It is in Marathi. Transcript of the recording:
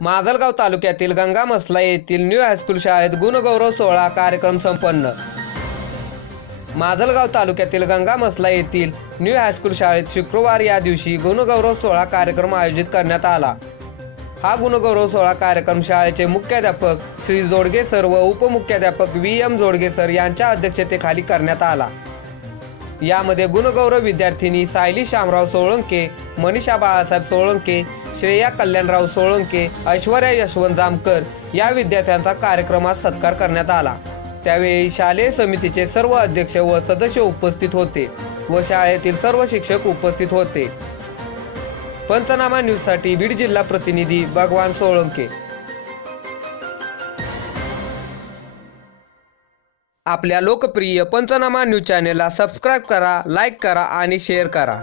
माजलगाव तालुक्यातील गंगामसला येथील न्यू हायस्कूल शाळेत गुणगौरव सोहळा कार्यक्रम संपन्न। माजलगाव तालुक्यातील गंगामसला येथील न्यू हायस्कूल शाळेत शुक्रवार या दिवशी गुणगौरव सोहळा कार्यक्रम आयोजित करण्यात आला। हा गुणगौरव सोहळा कार्यक्रम शाळेचे मुख्याध्यापक श्री जोडगे सर व उपमुख्याध्यापक VM जोडगे सर यांच्या अध्यक्षतेखाली करण्यात आला। यामध्ये गुणगौरव विद्यार्थिनी सायली शामराव सोळंके, मनीषा बाळासाहेब सोळंके, श्रेया कल्याणराव सोळंके, ऐश्वर्या यशवंत जामकर या विद्यार्थ्यांचा कार्यक्रमात सत्कार करण्यात आला। त्यावेळी शालेय समितीचे सर्व अध्यक्ष व सदस्य उपस्थित होते व शाळेतील सर्व शिक्षक उपस्थित होते। पंचनामा न्यूजसाठी बीड जिल्हा प्रतिनिधी भगवान सोळंके। आपल्या लोकप्रिय पंचनामा न्यूज चॅनेलला सबस्क्राईब करा, लाईक करा आणि शेअर करा।